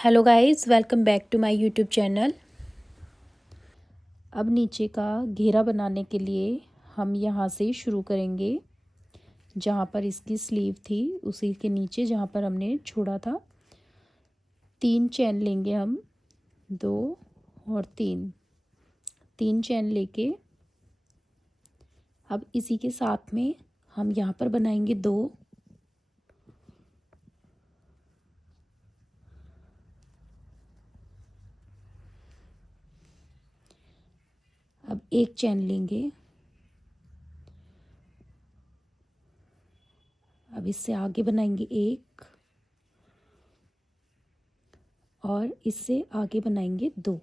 Hello guys, welcome back to my YouTube channel. अब नीचे का घेरा बनाने के लिए हम यहाँ से शुरू करेंगे। जहाँ पर इसकी स्लीव थी उसी के नीचे जहाँ पर हमने छोड़ा था 3 चैन लेंगे हम, 2 और 3 चैन लेके अब इसी के साथ में हम यहाँ पर बनाएंगे 2। अब 1 चैन लेंगे। अब इससे आगे बनाएंगे 1 और इससे आगे बनाएंगे 2।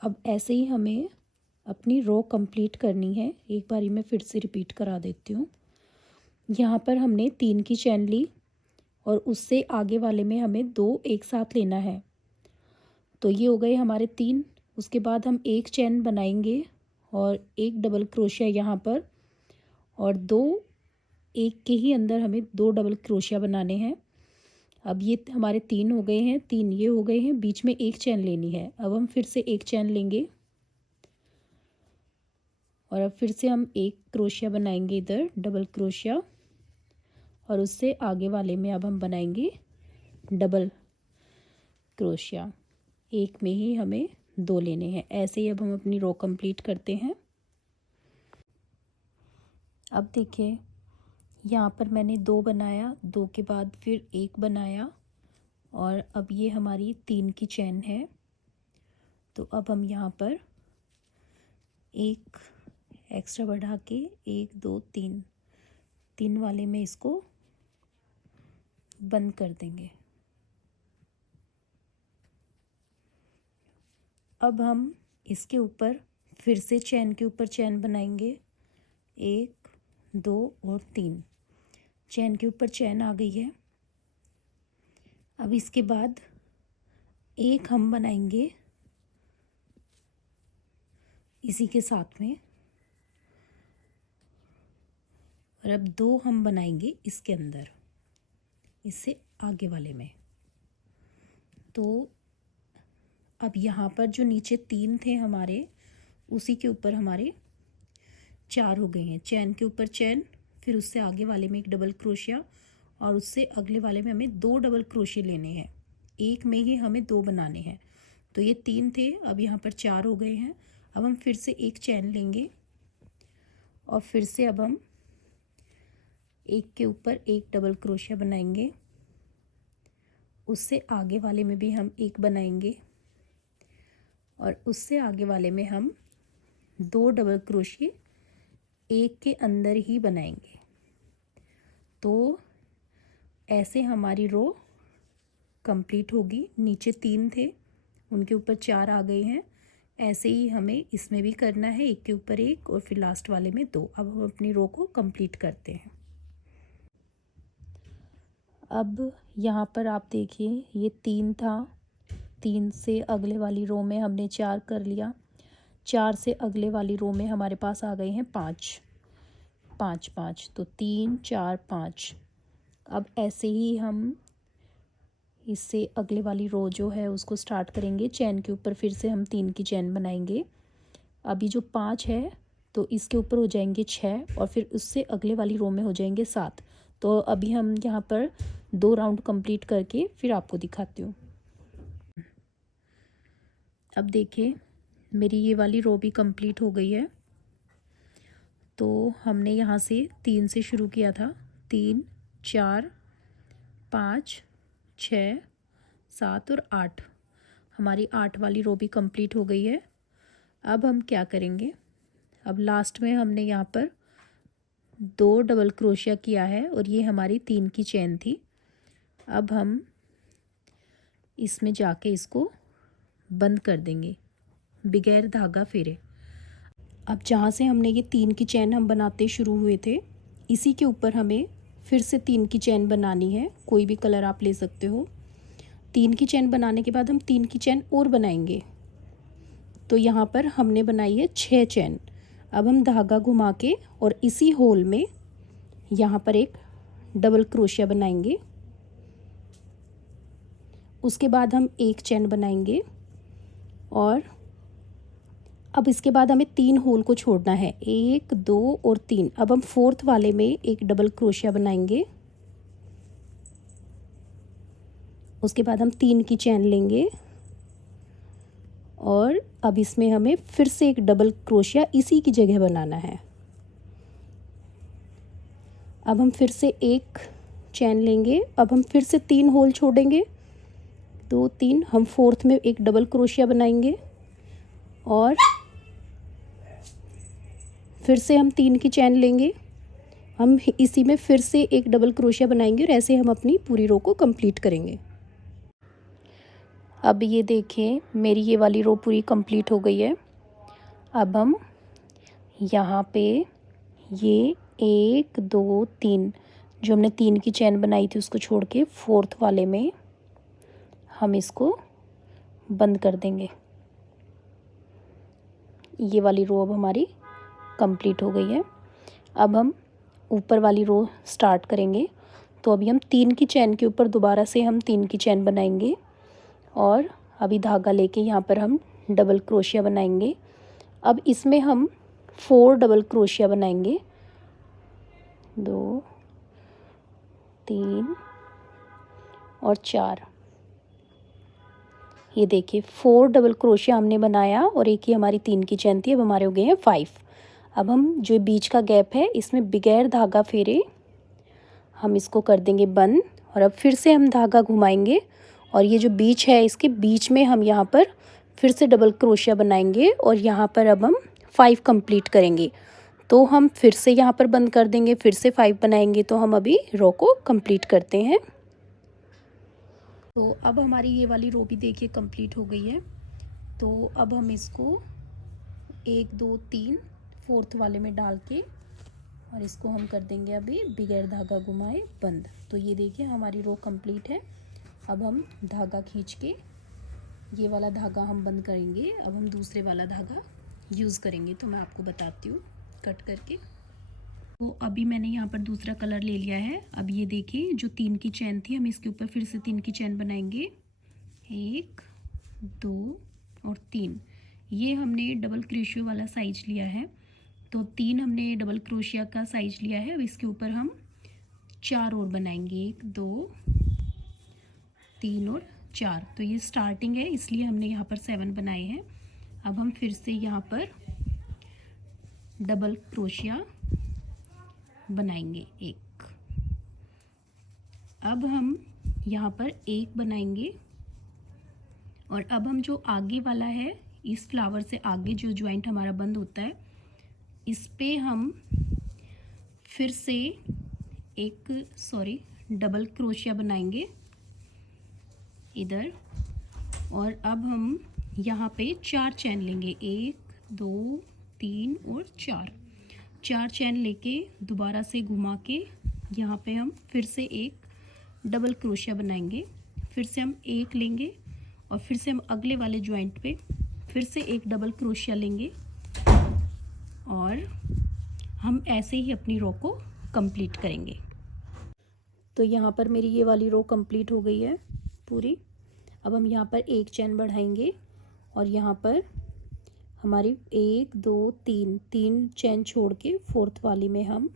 अब ऐसे ही हमें अपनी रो कंप्लीट करनी है। एक बारी मैं फिर से रिपीट करा देती हूँ। यहाँ पर हमने 3 की चैन ली और उससे आगे वाले में हमें 2 एक साथ लेना है। तो ये हो गए हमारे 3। उसके बाद हम 1 चैन बनाएंगे और 1 डबल क्रोशिया यहाँ पर, और 2 एक के ही अंदर हमें 2 डबल क्रोशिया बनाने हैं। अब ये हमारे 3 हो गए हैं, 3 ये हो गए हैं, बीच में 1 चैन लेनी है। अब हम फिर से 1 चैन लेंगे और अब फिर से हम 1 क्रोशिया बनाएंगे इधर, डबल क्रोशिया, और उससे आगे वाले में अब हम बनाएंगे डबल क्रोशिया। एक में ही हमें 2 लेने हैं। ऐसे ही अब हम अपनी रो कंप्लीट करते हैं। अब देखिए, यहाँ पर मैंने 2 बनाया, 2 के बाद फिर 1 बनाया, और अब ये हमारी 3 की चैन है। तो अब हम यहाँ पर 1 एक्स्ट्रा बढ़ा के 1 2 3 वाले में इसको बंद कर देंगे। अब हम इसके ऊपर फिर से चैन के ऊपर चैन बनाएंगे, 1 2 और 3। चैन के ऊपर चैन आ गई है। अब इसके बाद 1 हम बनाएंगे इसी के साथ में, और अब 2 हम बनाएंगे इसके अंदर, इससे आगे वाले में। तो अब यहाँ पर जो नीचे 3 थे हमारे, उसी के ऊपर हमारे 4 हो गए हैं। चैन के ऊपर चैन, फिर उससे आगे वाले में 1 डबल क्रोशिया, और उससे अगले वाले में हमें 2 डबल क्रोशिया लेने हैं। एक में ही हमें 2 बनाने हैं। तो ये 3 थे, अब यहाँ पर 4 हो गए हैं। अब हम फिर से 1 चैन लेंगे और फिर से अब हम 1 के ऊपर 1 डबल क्रोशिया बनाएंगे। उससे आगे वाले में भी हम 1 बनाएंगे, और उससे आगे वाले में हम 2 डबल क्रोशिया एक के अंदर ही बनाएंगे। तो ऐसे हमारी रो कंप्लीट होगी। नीचे 3 थे, उनके ऊपर 4 आ गए हैं। ऐसे ही हमें इसमें भी करना है, 1 के ऊपर 1 और फिर लास्ट वाले में 2। अब हम अपनी रो को कंप्लीट करते हैं। अब यहाँ पर आप देखिए, ये 3 था, 3 से अगले वाली रो में हमने 4 कर लिया। 4 से अगले वाली रो में हमारे पास आ गए हैं 5 5 5। तो 3 4 5। अब ऐसे ही हम इससे अगले वाली रो जो है उसको स्टार्ट करेंगे। चैन के ऊपर फिर से हम 3 की चैन बनाएंगे। अभी जो 5 है तो इसके ऊपर हो जाएंगे 6, और फिर उससे अगले वाली रो में हो जाएंगे 7। तो अभी हम यहाँ पर 2 राउंड कंप्लीट करके फिर आपको दिखाती हूँ। अब देखिए, मेरी ये वाली रो भी कंप्लीट हो गई है। तो हमने यहाँ से 3 से शुरू किया था, 3 4 5 6 7 और 8। हमारी 8 वाली रो भी कंप्लीट हो गई है। अब हम क्या करेंगे, अब लास्ट में हमने यहाँ पर 2 डबल क्रोशिया किया है, और ये हमारी 3 की चैन थी। अब हम इसमें जाके इसको बंद कर देंगे बगैर धागा फेरे। अब जहाँ से हमने ये 3 की चैन हम बनाते शुरू हुए थे, इसी के ऊपर हमें फिर से 3 की चैन बनानी है। कोई भी कलर आप ले सकते हो। 3 की चैन बनाने के बाद हम 3 की चैन और बनाएंगे। तो यहाँ पर हमने बनाई है 6 चैन। अब हम धागा घुमा के और इसी होल में यहाँ पर एक डबल क्रोशिया बनाएंगे, उसके बाद हम एक चेन बनाएंगे और अब इसके बाद हमें 3 होल को छोड़ना है, 1 2 और 3। अब हम फोर्थ वाले में एक डबल क्रोशिया बनाएंगे, उसके बाद हम 3 की चेन लेंगे और अब इसमें हमें फिर से एक डबल क्रोशिया इसी की जगह बनाना है। अब हम फिर से एक चेन लेंगे, अब हम फिर से 3 होल छोड़ेंगे, 2 3। हम फोर्थ में एक डबल क्रोशिया बनाएंगे और फिर से हम 3 की चेन लेंगे, हम इसी में फिर से एक डबल क्रोशिया बनाएंगे और ऐसे हम अपनी पूरी रो को कंप्लीट करेंगे। अब ये देखें मेरी ये वाली रो पूरी कंप्लीट हो गई है। अब हम यहाँ पे ये 1 2 3 जो हमने 3 की चेन बनाई थी उसको छोड़ के फोर्थ वाले में हम इसको बंद कर देंगे। ये वाली रो अब हमारी कंप्लीट हो गई है। अब हम ऊपर वाली रो स्टार्ट करेंगे, तो अभी हम 3 की चेन के ऊपर दोबारा से हम 3 की चेन बनाएंगे और अभी धागा लेके यहाँ पर हम डबल क्रोशिया बनाएंगे। अब इसमें हम 4 डबल क्रोशिया बनाएंगे, 2 3 और 4। ये देखिए 4 डबल क्रोशिया हमने बनाया और एक ही हमारी 3 की चेन थी, अब हमारे हो गए हैं 5। अब हम जो बीच का गैप है इसमें बगैर धागा फेरे हम इसको कर देंगे बंद और अब फिर से हम धागा घुमाएंगे और ये जो बीच है इसके बीच में हम यहाँ पर फिर से डबल क्रोशिया बनाएंगे और यहाँ पर अब हम 5 कंप्लीट करेंगे। तो हम फिर से यहाँ पर बंद कर देंगे, फिर से 5 बनाएंगे। तो हम अभी रो को कंप्लीट करते हैं। तो अब हमारी ये वाली रो भी देखिए कंप्लीट हो गई है। तो अब हम इसको 1 2 3 फोर्थ वाले में डाल के और इसको हम कर देंगे अभी बगैर धागा घुमाए बंद। तो ये देखिए हमारी रो कंप्लीट है। अब हम धागा खींच के ये वाला धागा हम बंद करेंगे, अब हम दूसरे वाला धागा यूज़ करेंगे। तो मैं आपको बताती हूँ कट करके। तो अभी मैंने यहाँ पर दूसरा कलर ले लिया है। अब ये देखिए जो 3 की चेन थी हम इसके ऊपर फिर से 3 की चेन बनाएंगे, 1 2 और 3। ये हमने डबल क्रोशिया वाला साइज लिया है, तो 3 हमने डबल क्रोशिया का साइज लिया है। अब इसके ऊपर हम 4 और बनाएंगे, 1 2 3 और 4। तो ये स्टार्टिंग है इसलिए हमने यहाँ पर 7 बनाए हैं। अब हम फिर से यहाँ पर डबल क्रोशिया बनाएंगे 1। अब हम यहाँ पर 1 बनाएंगे और अब हम जो आगे वाला है इस फ्लावर से आगे जो ज्वाइंट हमारा बंद होता है इस पे हम फिर से डबल क्रोशिया बनाएंगे इधर और अब हम यहाँ पे 4 चेन लेंगे, 1 2 3 और 4 चेन लेके दोबारा से घुमा के यहाँ पे हम फिर से एक डबल क्रोशिया बनाएंगे। फिर से हम 1 लेंगे और फिर से हम अगले वाले ज्वाइंट पे फिर से एक डबल क्रोशिया लेंगे और हम ऐसे ही अपनी रो को कंप्लीट करेंगे। तो यहाँ पर मेरी ये वाली रो कंप्लीट हो गई है पूरी। अब हम यहाँ पर एक चेन बढ़ाएंगे और यहाँ पर हमारी 1 2 3 चेन छोड़ के फोर्थ वाली में हम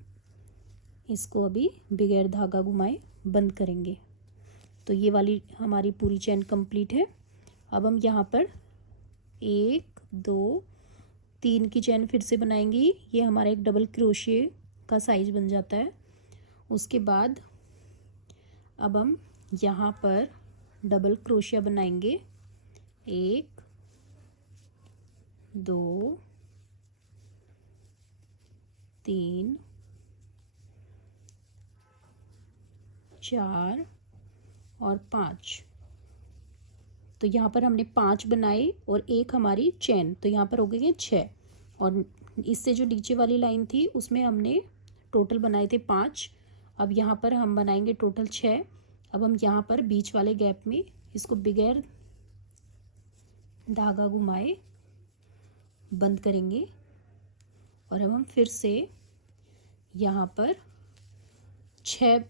इसको अभी बगैर धागा घुमाए बंद करेंगे। तो ये वाली हमारी पूरी चेन कंप्लीट है। अब हम यहाँ पर 1 2 3 की चेन फिर से बनाएंगी, ये हमारा एक डबल क्रोशिया का साइज बन जाता है। उसके बाद अब हम यहाँ पर डबल क्रोशिया बनाएंगे, 1 2 3 4 और 5। तो यहाँ पर हमने 5 बनाए और एक हमारी चेन, तो यहाँ पर हो गई है 6। और इससे जो नीचे वाली लाइन थी उसमें हमने टोटल बनाए थे 5। अब यहाँ पर हम बनाएंगे टोटल 6। अब हम यहाँ पर बीच वाले गैप में इसको बगैर धागा घुमाए बंद करेंगे और अब हम फिर से यहाँ पर 6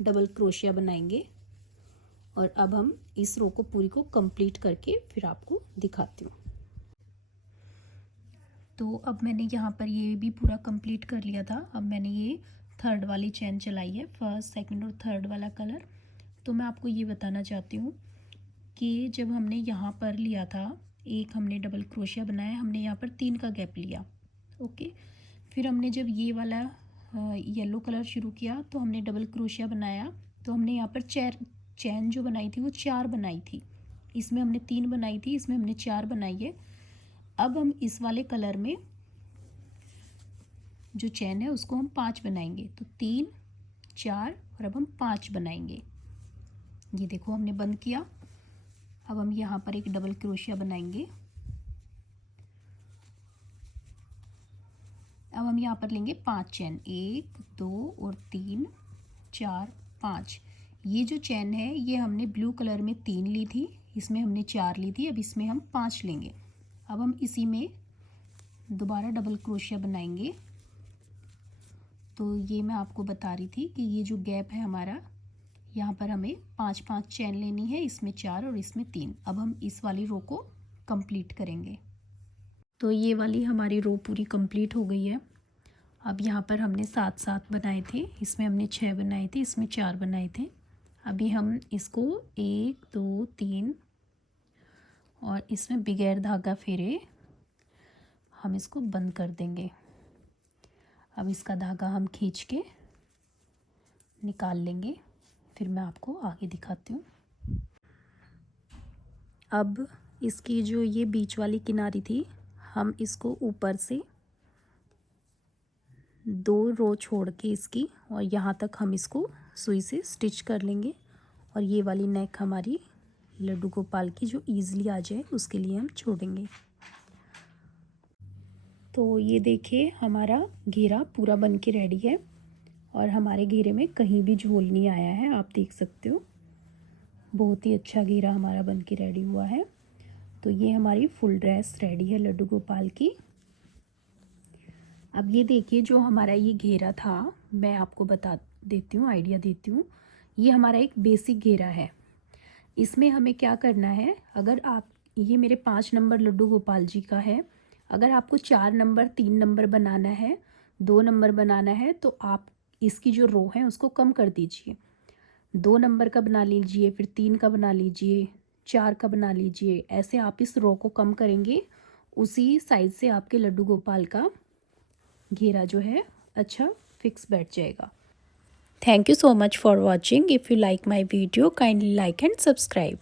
डबल क्रोशिया बनाएंगे और अब हम इस रो को पूरी को कंप्लीट करके फिर आपको दिखाती हूँ। तो अब मैंने यहाँ पर ये भी पूरा कंप्लीट कर लिया था। अब मैंने ये थर्ड वाली चेन चलाई है, फर्स्ट सेकंड और थर्ड वाला कलर। तो मैं आपको ये बताना चाहती हूँ कि जब हमने यहाँ पर लिया था, एक हमने डबल क्रोशिया बनाया, हमने यहाँ पर 3 का गैप लिया। ओके, फिर हमने जब ये वाला येलो कलर शुरू किया तो हमने डबल क्रोशिया बनाया। तो हमने यहाँ पर चैन जो बनाई थी वो 4 बनाई थी। इसमें हमने 3 बनाई थी, इसमें हमने 4 बनाई है। अब हम इस वाले कलर में जो चैन है उसको हम 5 बनाएंगे। तो 3 4 और अब हम 5 बनाएंगे। ये देखो हमने बंद किया। अब हम यहाँ पर एक डबल क्रोशिया बनाएंगे। अब हम यहाँ पर लेंगे 5 चैन, 1 2 और 3 4 5। ये जो चैन है ये हमने ब्लू कलर में 3 ली थी, इसमें हमने 4 ली थी, अब इसमें हम 5 लेंगे। अब हम इसी में दोबारा डबल क्रोशिया बनाएंगे। तो ये मैं आपको बता रही थी कि ये जो गैप है हमारा, यहाँ पर हमें 5 चैन लेनी है, इसमें 4 और इसमें 3। अब हम इस वाली रो को कंप्लीट करेंगे। तो ये वाली हमारी रो पूरी कंप्लीट हो गई है। अब यहाँ पर हमने 7 बनाए थे, इसमें हमने 6 बनाए थे, इसमें 4 बनाए थे। अभी हम इसको 1 2 3 और इसमें बगैर धागा फेरे हम इसको बंद कर देंगे। अब इसका धागा हम खींच के निकाल लेंगे, फिर मैं आपको आगे दिखाती हूँ। अब इसकी जो ये बीच वाली किनारी थी, हम इसको ऊपर से 2 रो छोड़ के इसकी और यहाँ तक हम इसको सुई से स्टिच कर लेंगे। और ये वाली नेक हमारी लड्डू गोपाल की जो ईज़िली आ जाए उसके लिए हम छोड़ेंगे। तो ये देखिए हमारा घेरा पूरा बन के रेडी है और हमारे घेरे में कहीं भी झोल नहीं आया है, आप देख सकते हो। बहुत ही अच्छा घेरा हमारा बन के रेडी हुआ है। तो ये हमारी फुल ड्रेस रेडी है लड्डू गोपाल की। अब ये देखिए जो हमारा ये घेरा था, मैं आपको बता देती हूँ, आइडिया देती हूँ। ये हमारा एक बेसिक घेरा है। इसमें हमें क्या करना है, अगर आप, ये मेरे 5 नंबर लड्डू गोपाल जी का है, अगर आपको 4 नंबर 3 नंबर बनाना है, 2 नंबर बनाना है, तो आप इसकी जो रो है उसको कम कर दीजिए। 2 नंबर का बना लीजिए, फिर 3 का बना लीजिए, 4 का बना लीजिए। ऐसे आप इस रो को कम करेंगे, उसी साइज से आपके लड्डू गोपाल का घेरा जो है अच्छा फिक्स बैठ जाएगा। Thank you so much for watching. If you like my video, kindly like and subscribe.